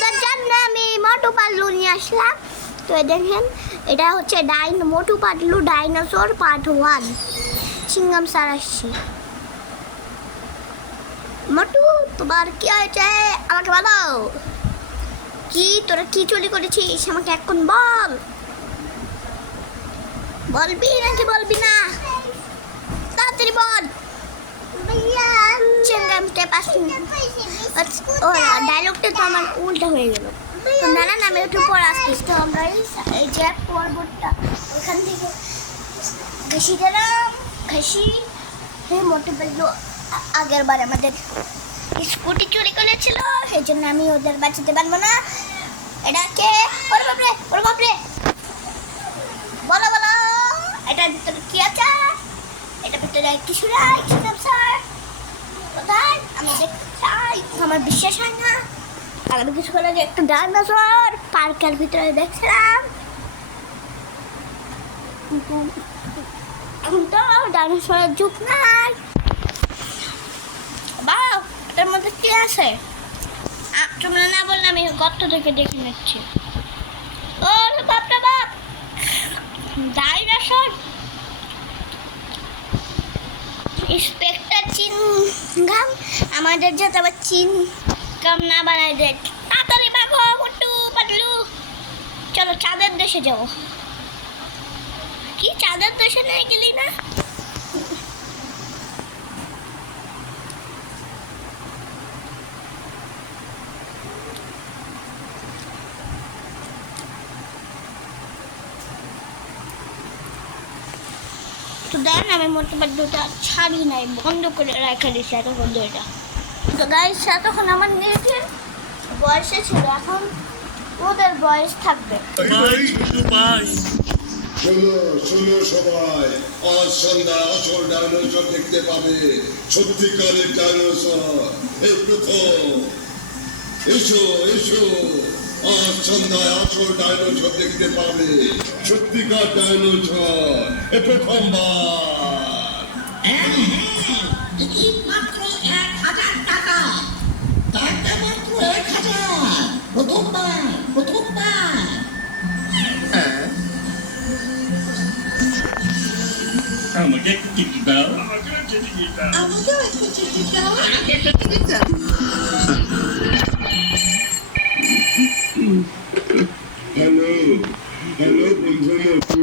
আপনাদের জন্য আমি মোটু পাতলু নিয়ে আসলাম। তো দেখেন এটা হচ্ছে Motu Patlu dinosaur part 1। Singham sir আসছে। মোটু তোমার কি হয়েছে আমাকে বলো, কি তোরা কি চুরি করেছিস আমাকে এখন বল। বলবি নাকি বলবি না, তাড়াতাড়ি বল। ও ডায়লগটা তো আমার উল্টা হয়ে গেল। তো নানা নামে একটু পর আসতিস। তো আমরা এই যে পর্বতটা ওখান থেকে ঘেসি দিলাম, ঘেসি মোটু পাতলু আগের বার আমাদের স্কুটি চুরি করেছিল, সেই জন্য আমি ওদের বাঁচাতে পারবো না। এটাকে ওরে বাপরে ওরে বাপরে বলো বলো, এটার ভিতরে কি আছে? এটার ভিতরে কিছু নাই। স্যার কোথায় আমি দেখতে চাই, আমার বিশ্বাস হয় না। আমি কিছু করে একটু ডাইনোসর পার্কের ভিতরে দেখছিলাম, এখন তো ডাইনোসরের যুগ নাই। বাহ, এটার মধ্যে কি আছে? তোমরা না বললে আমি গর্ত থেকে দেখে নিচ্ছি। ও বাপরে বাপ, ডাইনোসর ইন্সপেক্টর চিনগাম আমাদের যাতে আবার চিনগাম না বানায় দেয়। তাড়াতাড়ি ভাগো মোটু পাতলু, চলো চাঁদের দেশে যাবো। কি চাঁদের দেশে নিয়ে গেলি না? তো দেন আমি মোটু পাতলুটা ছাড়ি নাই, বন্ধ করে রেখে দিচ্ছি এতক্ষণ এটা। তো গাইস তখন আমার নিজের বয়সে ছিল, এখন ওদের বয়স থাকবে। শোনো শোনো সবাই, আজ সন্ধ্যা আসল ডাইনোসর দেখতে পাবে, সত্যিকারের ডাইনোসর এই প্রথম। এসো এসো, আজ সন্ধ্যায় আসল ডাইনোসর দেখতে পাবে, সত্যিকার ডাইনোসর এ প্রথমবার। টিকিট মাত্র 1000 টাকা, টাকা মাত্র 1000, প্রথমবার প্রথমবার। আমাকে একটু টিকিট দাও। আমাকেও একটু টিকিট দাও। আমাকে একটা টিকিট দাও। হ্যালো হ্যালো বন্ধু মোটু,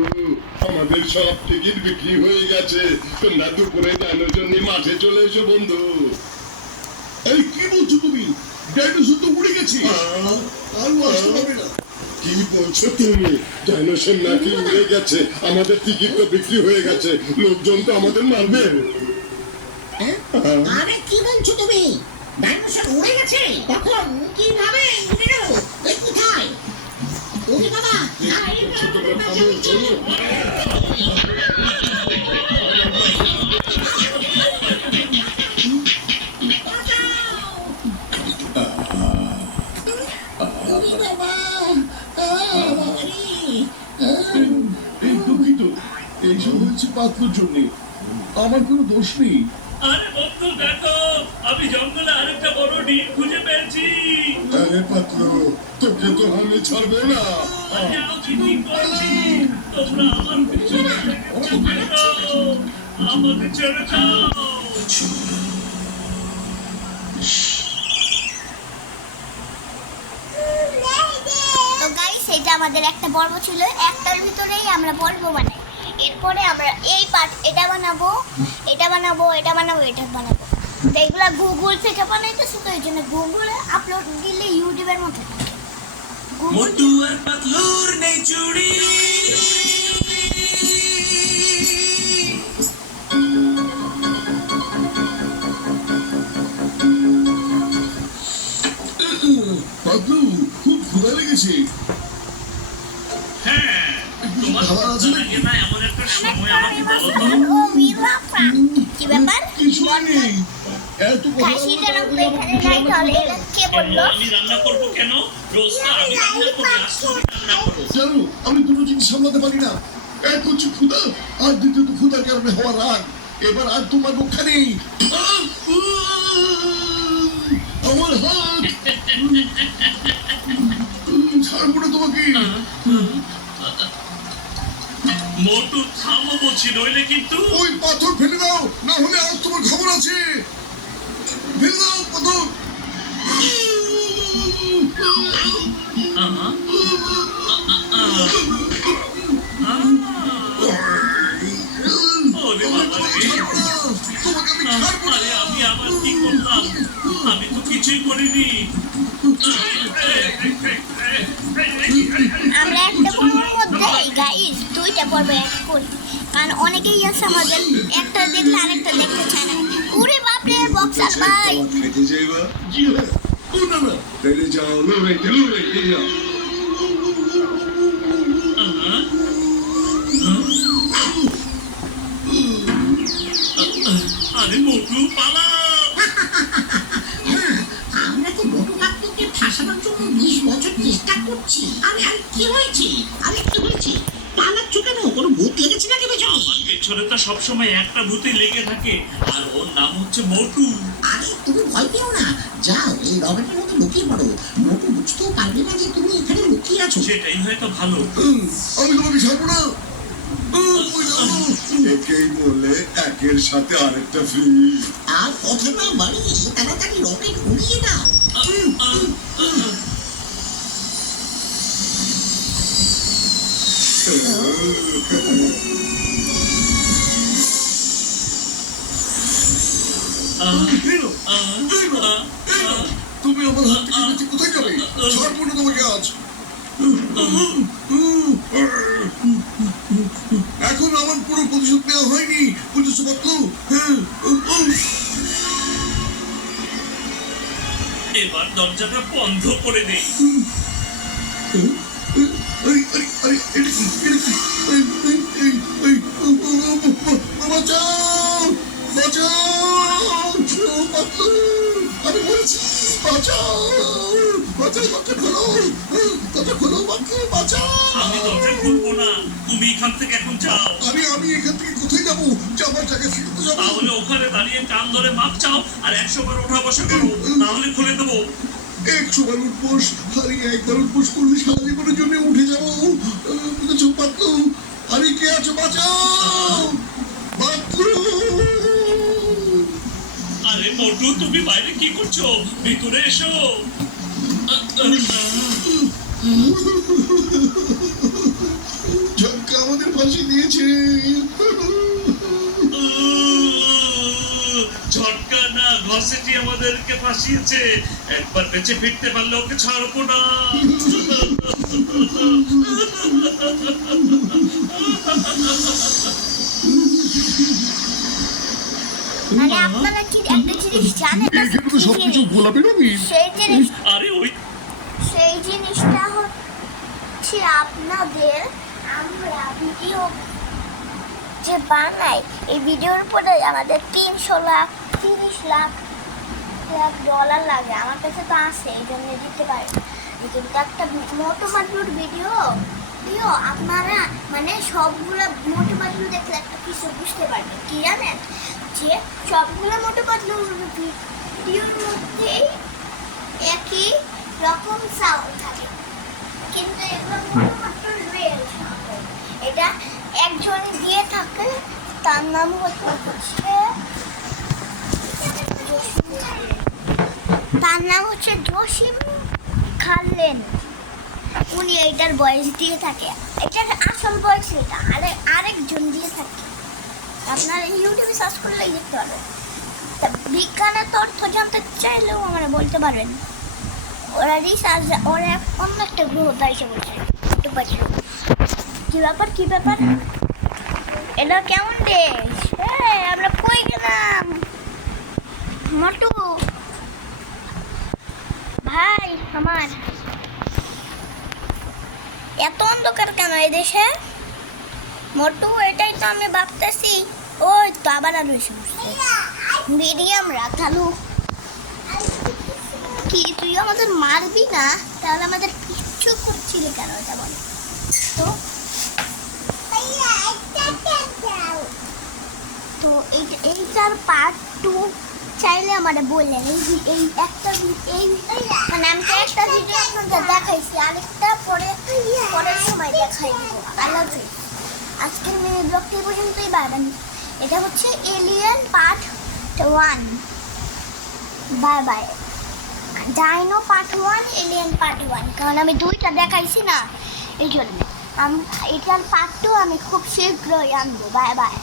আমাদের সব টিকিট বিক্রি হয়ে গেছে। তোমরা দুপুরে ডাইনোসর নিয়ে মাঠে চলে এসো বন্ধু। এই কি বলছো তুমি? ডাইনোসর তো উড়ে গেছে, আর আসতে পারবে না। কি বলছো তুমি? ডাইনোসর নাকি উড়ে গেছে? আমাদের টিকিট তো বিক্রি হয়ে গেছে, লোকজন তো আমাদের মারবে। আরে কি বলছো তুমি? ডাইনোসর উড়ে গেছে? কখন? কিভাবে উড়ে গেল? এই কোথায়? ওরে বাবা, এই দুঃখিত, এইসব হয়েছে পাত্রর জন্যে, আমার কোনো দোষ নেই। আরে বন্ধু দেখো, আমি জঙ্গলে আরেকটা বড় ডিম খুঁজে পেয়েছি। আরে পাত্র, তোকে তো আমি ছাড়বো না। যাও কি ঠিক করছি, তোমরা আমার পিছনে লেগেছো কেন? আমাকে ছেড়ে যাও। তো গাইস এটা আমাদের একটা পর্ব ছিল, একটার ভিতরেই আমরা পর্ব বানাই। এরপরে আমরা এই পার্ট এটা বানাবো, এটা বানাবো, এটা বানাবো, এটা বানাবো। তো এগুলো গুগল থেকে বানাইতেছি, তো এই জন্য গুগলে আপলোড দিলে ইউটিউবের মধ্যে থাকে। মোটু আর পাতলুর নেই চুড়ি। পাতলু, খুব ক্ষুধা লেগেছে। হ্যাঁ, তোমার খাবার আছে নাকি? লাগে না এমন একটা সময় আমাকে বলো তো। কি ব্যাপার? কিছু নেই, এত কথা কাশি যেন এখানে নাই, তাহলে এটা কে বললো? আমি রান্না করবো কেন? রোজ তো আমি রান্না করি, আজ তুমি রান্না করো। জানো, আমি দুটো জিনিস সামলাতে পারি না। এক হচ্ছে ক্ষুধা, আর দ্বিতীয়ত ক্ষুধার কারণে হওয়া রাগ। এবার আর তোমার রক্ষা নেই। আমার হাত। নইলে কিন্তু ওই পাথর ফেলে দাও, না হলে আর তোমার খবর আছে। ফেলে দাও পাথর। আহা, ওরে বাবা রে। তোমাকে আমি ছাড়বো না। আরে আমি আবার কি করলাম? আমি তো কিছুই করিনি। আমরা একটা পর্বের মধ্যে গাইস দুইটা পর্ব এক করি, কারণ অনেকেই আছে আমাদের একটা দেখলে আরেকটা দেখতে চায় না। ওরে বাপরে বক্সার ভাই, খাইতে যাইবা? জি হ্যাঁ। ও না না। তাইলে যাও, লড়াইতে যাও। আরে মোটু পালা। আমরা তো মোটু কাকুকে ফাঁসানোর জন্য 20 বছর চেষ্টা করছি। আরে আরে কি হয়েছে? আরে কি হয়েছে? পালাচ্ছ কেন? কোনো ভূত লেগেছে নাকি পেছনে? আমার পেছনে তো সবসময় একটা ভূতই লেগে থাকে, আর ওর নাম হচ্ছে মোটু। আরে তুমি ভয় পেও না, যাও এই রবেটের মধ্যে লুকিয়ে পড়ো। মোটু বুঝতেও পারবে না যে তুমি এখানে লুকিয়ে আছো। সেটাই হয়তো ভালো। আমি তোমাকে ছাড়বো না। একেই বলে একের সাথে আরেকটা ফ্রি। আর কথা না বাড়িয়ে তাড়াতাড়ি রকেট উড়িয়ে দাও। তুমি আমার হাত থেকে বেঁচে কোথায় যাবে? ছাড়বো না তোমাকে আজ। এখন আমার পুরো প্রতিশোধ নেওয়া হয়নি, বুঝেছো পাতলু? এবার দরজাটা বন্ধ করে দেই। বাঁচাও, বাঁচাও, পাতলু, আমি বলছি বাঁচাও, বাঁচাও, দরজা খোলো, দরজা খোলো পাতলু, বাঁচাও। আমি দরজা খুলবো না, তুমি এখান থেকে এখন যাও। আমি এখান থেকে কোথায় যাবো? যাবার জায়গায় ফিরতে যাবো। তাহলে ওখানে দাঁড়িয়ে কান ধরে মাপ চাও আর 100 বার ওঠা বসা করো, তাহলে খুলে দেবো। 100 বার উঠবোস, হারিয়ে একবার উঠবোস করলে সারা জীবনের জন্য উঠে যাবো, বুঝেছো পাতলু? আরে কে আছো? বাঁচাও, পাতলু। আরে মোটু, তুমি বাইরে কি করছো? ভিতরে এসো। ঝটকা আমাদের ফাঁসি দিয়েছে। ঝটকা না, ঘসেটি আমাদেরকে ফাঁসিয়েছে। একবার বেঁচে ফিরতে পারলে ওকে ছাড়বো না। মানে আপনারা কি একটা জিনিস জানেন না? এখানে তো সবকিছু গোলাপি রঙিন। আরে ওই সেই জিনিসটা হচ্ছে আপনাদের, আমরা ভিডিও যে বানাই এই ভিডিওর উপরে আমাদের 300 লাখ 30 লাখ ডলার লাগে। আমার কাছে তো আছে, এই জন্য দিতে পারি। কিন্তু একটা মোটো পাতলুর ভিডিও আপনারা মানে সবগুলো মোটো পাতলু দেখলে একটা কিছু বুঝতে পারবেন। কি জানেন যে সবগুলো মোটো পাতলুর ভিডিওর মধ্যেই একই রকম সাউন্ড থাকে, কিন্তু এগুলো মোটো রিয়েল সাউন্ড। এটা একজন দিয়ে থাকে, তার নাম হচ্ছে জসিম খালেন। উনি এইটার বয়স দিয়ে থাকে, এটার আসল বয়স এটা, আরেকজন দিয়ে থাকে। আপনারা ইউটিউবে সার্চ করলেই দেখতে পারবেন। তা বিজ্ঞানের তথ্য জানতে চাইলেও আমরা বলতে পারবেন। ওরা রিসার্চ, ওরা অন্য একটা গ্রহ এসে বলছে। কি ব্যাপার এটা কেমন দেশ? আমরা কই গেলাম? মোটু ভাই আমার, এত অন্ধকার কেন এই দেশে? মোটু এটাই তো আমি ভাবতেছি। ওই তো আবার আরো এসে মিডিয়াম রাখালু। কি তুই আমাদের মারবি না? তাহলে আমাদের কিচ্ছু করছিলি কেন এটা বল তো? তো এইটার পার্ট 2 চাইলে আমাদের বললেন। এই একটা মানে আমি তো একটা ভিডিও আপনাদের দেখাইছি, আরেকটা পরের সময় দেখাই দেবো। আল্লাহ হাফেজ। আজকের মিনি ব্লগটি পর্যন্তই। Bye bye. এটা হচ্ছে alien part 1। Bye bye. Dino part 1, alien part 1, কারণ আমি 2টা দেখাইছি না এই জন্য। এটার পার্ট 2 আমি খুব শীঘ্রই আনবো। Bye bye.